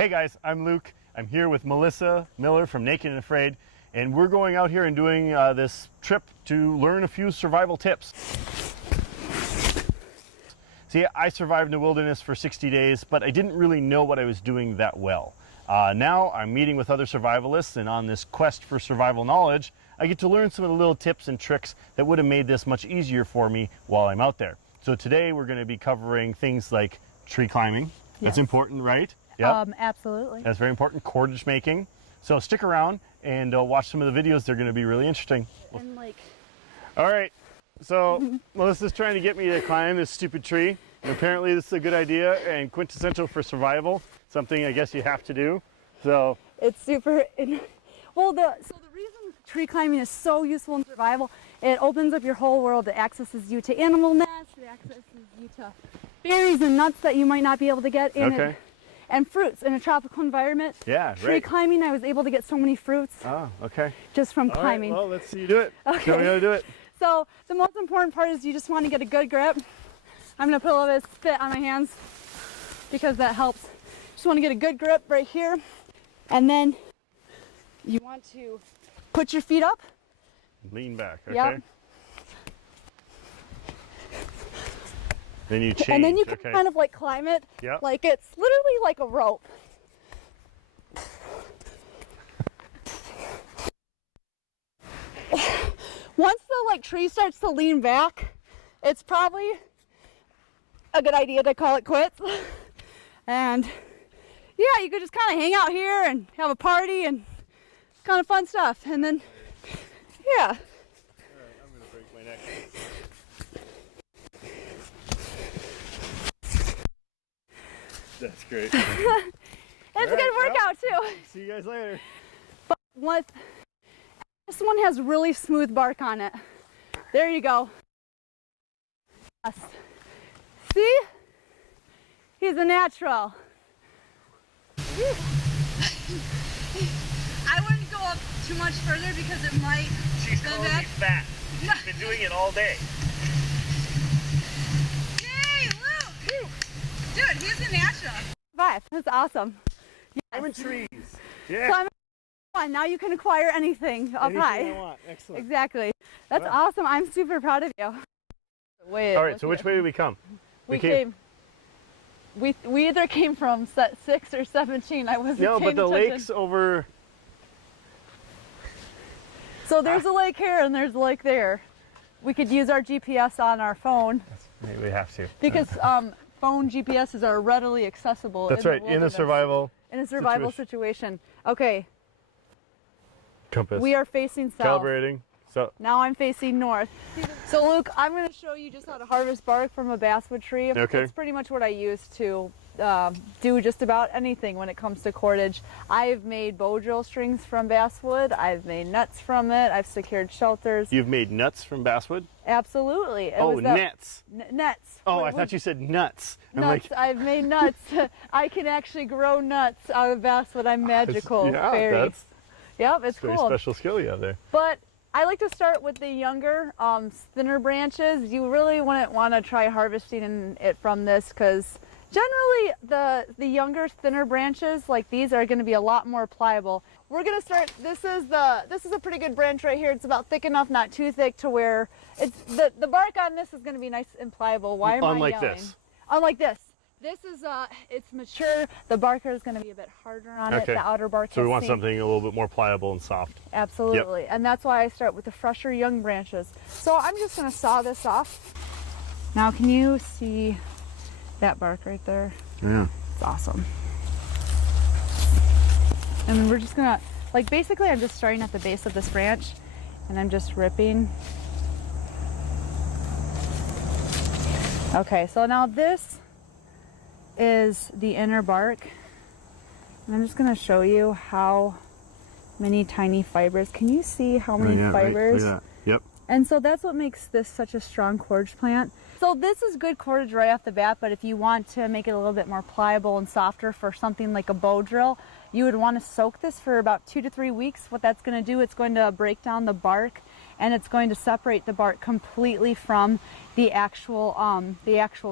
Hey guys, I'm Luke. I'm here with Melissa Miller from Naked and Afraid, and we're going out here and doing this trip to learn a few survival tips. See, I survived in the wilderness for 60 days, but I didn't really know what I was doing that well. Now I'm meeting with other survivalists, and on this quest for survival knowledge, I get to learn some of the little tips and tricks that would have made this much easier for me while I'm out there. So today we're going to be covering things like tree climbing. Yes. That's important, right? Yep. Absolutely. That's very important. Cordage making. So stick around and watch some of the videos. They're going to be really interesting. And all right. So Melissa's trying to get me to climb this stupid tree. And apparently this is a good idea and quintessential for survival. Something I guess you have to do. So it's super. Well, the reason tree climbing is so useful in survival, it opens up your whole world. It accesses you to animal nests. It accesses you to berries and nuts that you might not be able to get in it. And fruits in a tropical environment. Yeah, Tree climbing, I was able to get so many fruits. Oh, okay. Just from climbing. Right, well, let's see you do it. Okay. Show me how to do it. So the most important part is you just want to get a good grip. I'm going to put a little bit of spit on my hands because that helps. Just want to get a good grip right here. And then you want to put your feet up. Lean back, okay? Yep. Then you change. And then you can kind of like climb it. Yep. Like it's literally like a rope. Once the tree starts to lean back, it's probably a good idea to call it quits. And yeah, you could just kind of hang out here and have a party and kind of fun stuff. And then, yeah. All right, I'm going to break my neck. That's great. It's a good workout too. See you guys later. But this one has really smooth bark on it. There you go. Yes. See? He's a natural. I wouldn't go up too much further because it might. She's calling me fat. She's been doing it all day. Yay, Luke! Dude, he's a natural. That's awesome. Yes. Climbing trees. Yeah. Climbing one. Now you can acquire anything up high. I want. Excellent. Exactly. That's awesome. I'm super proud of you. Wait. All right. So which way did we come? We either came from set 6 or 17. I wasn't No, paying but the attention. lake's over. So there's a lake here and there's a lake there. We could use our GPS on our phone. Maybe we have to. Because phone GPSs are readily accessible. That's right. In a survival. Situation. Okay. Compass. We are facing south. Calibrating. So now I'm facing north. So Luke, I'm going to show you just how to harvest bark from a basswood tree. Okay. That's pretty much what I use to do just about anything when it comes to cordage. I've made bow drill strings from basswood. I've made nuts from it. I've secured shelters. You've made nuts from basswood? Absolutely. Nets. Nets. Oh, I thought you said nuts. Nuts. I've made nuts. I can actually grow nuts out of basswood. I'm magical fairy. Yep, it's cool. Very special skill you have there. But I like to start with the younger, thinner branches. You really wouldn't want to try harvesting it from this because generally the younger, thinner branches like these are going to be a lot more pliable. We're going to start. This is a pretty good branch right here. It's about thick enough, not too thick, to where it's the bark on this is going to be nice and pliable. Why am I yelling? Unlike this. Unlike this. This is it's mature. The bark is going to be a bit harder on it. The outer bark. So we want something a little bit more pliable and soft. Absolutely. Yep. And that's why I start with the fresher young branches. So I'm just going to saw this off. Now can you see that bark right there? Yeah. It's awesome. And we're just going to, basically I'm just starting at the base of this branch and I'm just ripping. Okay, so now this is the inner bark. And I'm just going to show you how many tiny fibers. Can you see how many fibers? Right. Yep. And so that's what makes this such a strong cordage plant. So this is good cordage right off the bat, but if you want to make it a little bit more pliable and softer for something like a bow drill, you would want to soak this for about 2 to 3 weeks. What that's going to do, it's going to break down the bark and it's going to separate the bark completely from the actual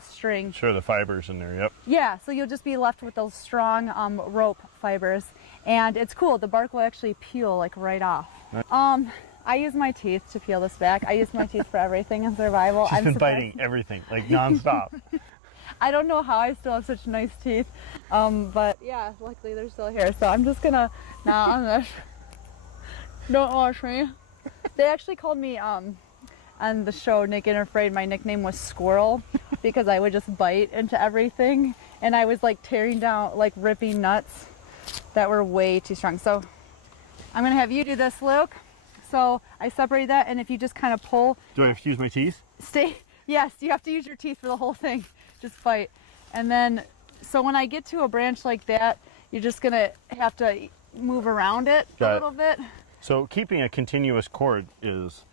string. Sure, the fibers in there, yep. Yeah, so you'll just be left with those strong rope fibers, and it's cool. The bark will actually peel like right off. I use my teeth to peel this back. I use my teeth for everything in survival. She's been biting everything, like nonstop. I don't know how I still have such nice teeth, but yeah, luckily they're still here. So I'm just gonna, don't wash me. They actually called me, on the show Naked and Afraid, my nickname was Squirrel because I would just bite into everything, and I was like tearing down, like ripping nuts that were way too strong. So I'm gonna have you do this, Luke. So I separate that, and if you just kind of pull. Do I have to use my teeth? Yes, you have to use your teeth for the whole thing. Just bite. And then, so when I get to a branch like that, you're just gonna have to move around it a little bit. So keeping a continuous cord is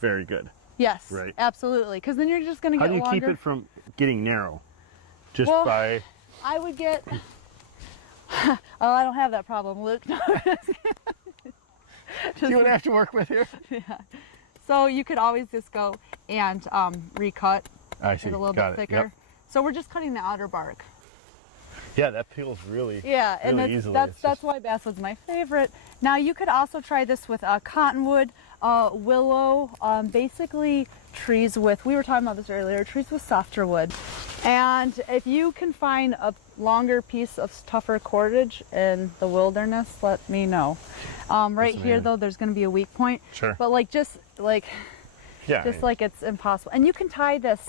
very good. Yes, right. Absolutely. Because then you're just gonna get longer. How do you keep it from getting narrow? Just well, by. I would get. Oh, I don't have that problem, Luke. You wouldn't have to work with here. Yeah. So you could always just go and recut it a little bit thicker. Yep. So we're just cutting the outer bark. Yeah, that peels really, and easily. That's why basswood's my favorite. Now you could also try this with cottonwood, willow, basically trees with, we were talking about this earlier, trees with softer wood. And if you can find a longer piece of tougher cordage in the wilderness, let me know. Right here though, there's going to be a weak point. Sure. But like like it's impossible. And you can tie this.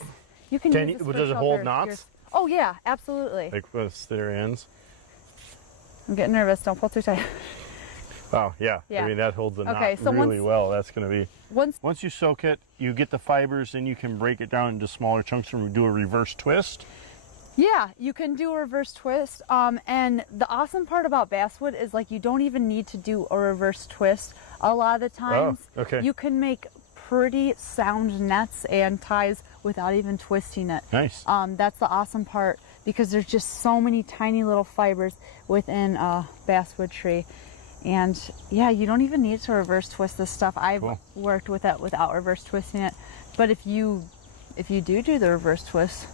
You can use this for does it hold knots? Oh yeah, absolutely. Like with thinner ends? I'm getting nervous. Don't pull too tight. Wow, yeah. I mean, that holds the knot so really well. That's going to be... Once you soak it, you get the fibers, and you can break it down into smaller chunks and do a reverse twist. Yeah, you can do a reverse twist. And the awesome part about basswood is like you don't even need to do a reverse twist. A lot of the times, you can make pretty sound nets and ties without even twisting it. Nice. That's the awesome part because there's just so many tiny little fibers within a basswood tree. And yeah, you don't even need to reverse twist this stuff. I've worked with it without reverse twisting it. But if you do the reverse twist,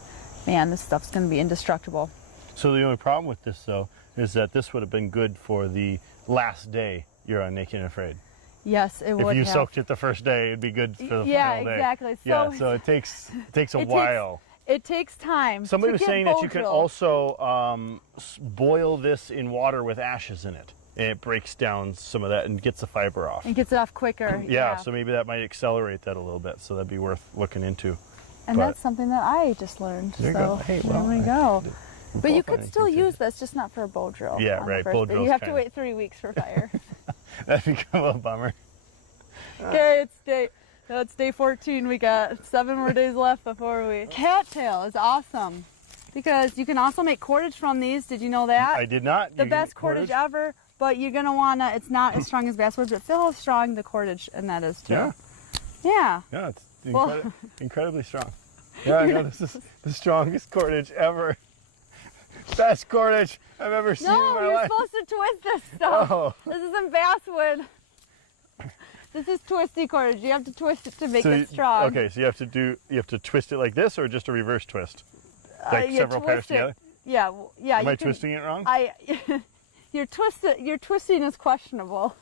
man, this stuff's going to be indestructible. So the only problem with this, though, is that this would have been good for the last day you're on Naked and Afraid. Yes, it would. If you soaked it the first day, it'd be good for the final day. Yeah, exactly. So it takes a while. It takes time. Somebody was saying that you can also boil this in water with ashes in it. And it breaks down some of that and gets the fiber off. And gets it off quicker. Yeah, so maybe that might accelerate that a little bit. So that'd be worth looking into. And that's something that I just learned. There you go. Hey, there we go. But you could still use this, just not for a bow drill. Yeah, right. Bow drill. You have to wait 3 weeks for fire. That'd become a bummer. Okay, it's day 14. We got 7 more days left before we. Cattail is awesome because you can also make cordage from these. Did you know that? I did not. The best cordage ever, but you're gonna wanna. It's not as strong as basswood, but feel how strong the cordage and that is too. Yeah. Yeah. Yeah, it's incredibly strong. Yeah, I know this is the strongest cordage ever. Best cordage I've ever seen in my life. No, you're supposed to twist this stuff. Oh. This isn't basswood. This is twisty cordage. You have to twist it to make it strong. Okay, so you have to twist it like this, or just a reverse twist, like several pairs together. Yeah, yeah. Am I twisting it wrong? Your twisting is questionable.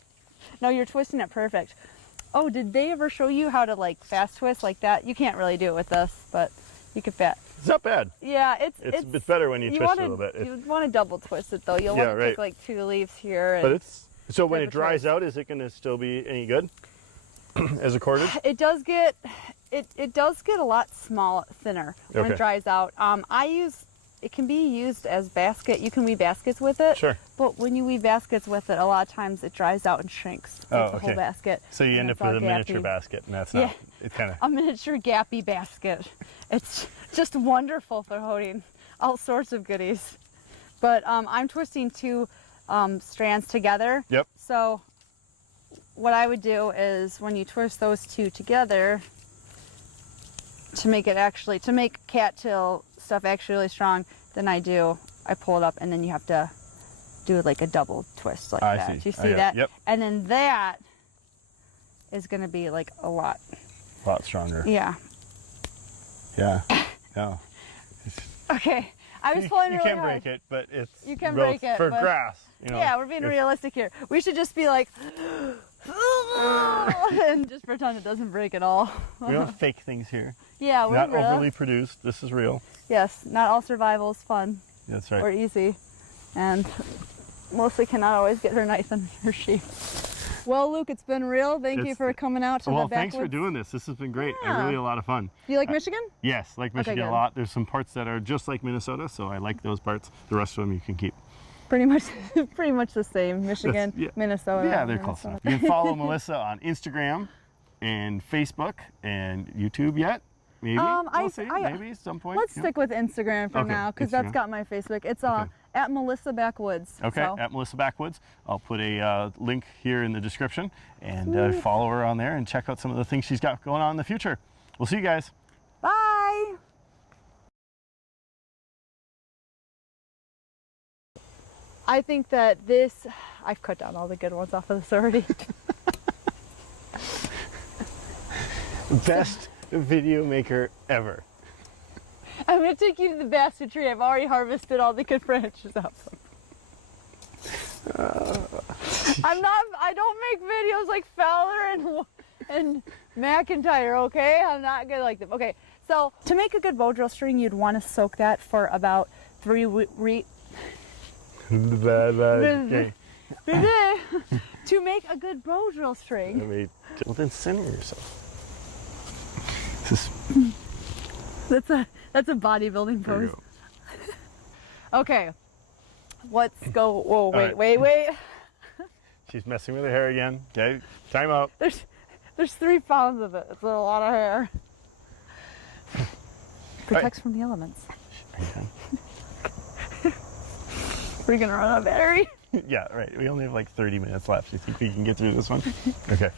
No, you're twisting it perfect. Oh, did they ever show you how to like fast twist like that? You can't really do it with this, but you could fast. It's not bad. Yeah, it's better when you twist it a little bit. You want to double twist it though. You'll want to take like 2 leaves here. But so when it dries out, is it going to still be any good as a cordage? It does get a lot thinner when it dries out. It can be used as basket. You can weave baskets with it. Sure. But when you weave baskets with it, a lot of times it dries out and shrinks. The whole basket. So you end up with a miniature basket, and that's not. It's kind of a miniature gappy basket. It's just wonderful for holding all sorts of goodies. But I'm twisting 2 strands together. Yep. So what I would do is when you twist those 2 together to make cattail stuff actually really strong, then I pull it up, and then you have to do like a double twist like that. See. Do you see that? Yep. And then that is going to be like a lot. A lot stronger. Yeah. Yeah. Yeah. Okay. I was pulling You really can hard. break it, but it's You can real- break it, for but- grass. You know, Yeah, we're being realistic here. We should just be like, and just pretend it doesn't break at all. we don't fake things here. Yeah, we're Not real. overly produced. This is real. Yes, not all survival is fun That's or right. easy, and Melissa cannot always get her knife in her sheath. Well, Luke, it's been real. Thank you It's- for coming out to Well, the backwoods. thanks for doing this. This has been great. Yeah. Really a lot of fun. Do you like Michigan? Yes, like Michigan good. a lot. There's some parts that are just like Minnesota, so I like those parts. The rest of them you can keep. Pretty much the same. Michigan, yeah. Minnesota. Yeah, they're close enough. You can follow Melissa on Instagram and Facebook and YouTube yet? Maybe. We'll see. Maybe at some point. Let's Yeah. stick with Instagram for Okay, now, because that's Instagram. got my Facebook. It's Okay. at Melissa Backwoods. Okay, So. at Melissa Backwoods. I'll put a link here in the description and follow her on there and check out some of the things she's got going on in the future. We'll see you guys. Bye. I think that I've cut down all the good ones off of this already. Best video maker ever. I'm gonna take you to the basket tree. I've already harvested all the good branches out. I don't make videos like Fowler and McIntyre, okay? I'm not good like them. Okay, so to make a good bow drill string, you'd want to soak that for about 3 weeks. Okay. To make a good bow drill string. Well, then center yourself. That's a bodybuilding There you pose. go. Okay, let's go. Whoa, right. wait. She's messing with her hair again. Okay, time out. There's 3 pounds of it. It's a lot of hair. Protects from the elements. Okay. We're gonna run out of battery. Yeah, right. We only have like 30 minutes left. You think we can get through this one? Okay.